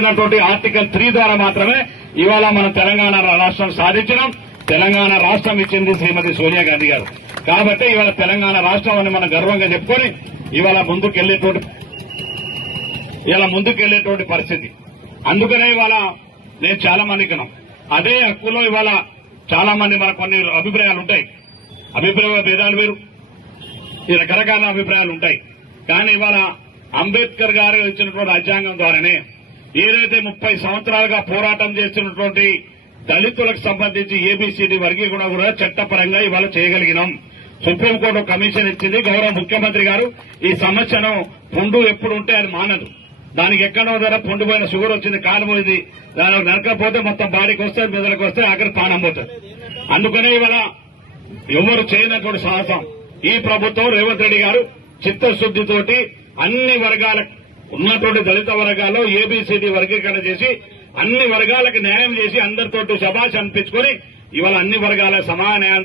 ఇచ్చినటువంటి ఆర్టికల్ 3 ద్వారా మాత్రమే ఇవాళ మనం తెలంగాణ రాష్ట్రం సాధించినాం. తెలంగాణ రాష్ట్రం ఇచ్చింది శ్రీమతి సోనియా గాంధీ గారు. కాబట్టి ఇవాళ తెలంగాణ రాష్ట్రం అని మనం గర్వంగా చెప్పుకొని ఇవాళ ముందుకెళ్లేటువంటి పరిస్థితి. అందుకనే ఇవాళ నేను చాలా మందికి అదే హక్కులో ఇవాళ చాలా మంది మనకు కొన్ని అభిప్రాయాలు ఉంటాయి. అభిప్రాయ భేదాలు వేరు, ఈ రకరకాల అభిప్రాయాలు ఉంటాయి. కానీ ఇవాళ అంబేద్కర్ గారు ఇచ్చినటువంటి రాజ్యాంగం ద్వారానే ఏదైతే 30 సంవత్సరాలుగా పోరాటం చేస్తున్నటువంటి దళితులకు సంబంధించి ఏబీసీడీ వర్గీకరణ కూడా చట్టపరంగా ఇవాళ చేయగలిగినాం. సుప్రీంకోర్టు కమిషన్ ఇచ్చింది. గౌరవ ముఖ్యమంత్రి గారు ఈ సమస్యను పుండు ఎప్పుడు ఉంటే అది మానదు. దానికి ఎక్కడో ధర పుండిపోయిన షుగర్ వచ్చింది, కాలు పోయింది, దాని నరకపోతే మొత్తం బాడీకి వస్తే మెదడుకు వస్తే అక్కడ ప్రాణం పోతుంది. అందుకనే ఇవాళ ఎవరు చేయనటువంటి సాహసం ఈ ప్రభుత్వం రేవంత్ రెడ్డి గారు చిత్తశుద్దితోటి అన్ని వర్గాలకు ఉన్నటువంటి దళిత వర్గాల్లో ఏబీసీడీ వర్గీకరణ చేసి అన్ని వర్గాలకు న్యాయం చేసి అందరితోటి శభాష్ అనిపించుకొని ఇవాళ అన్ని వర్గాల సమాన న్యాయం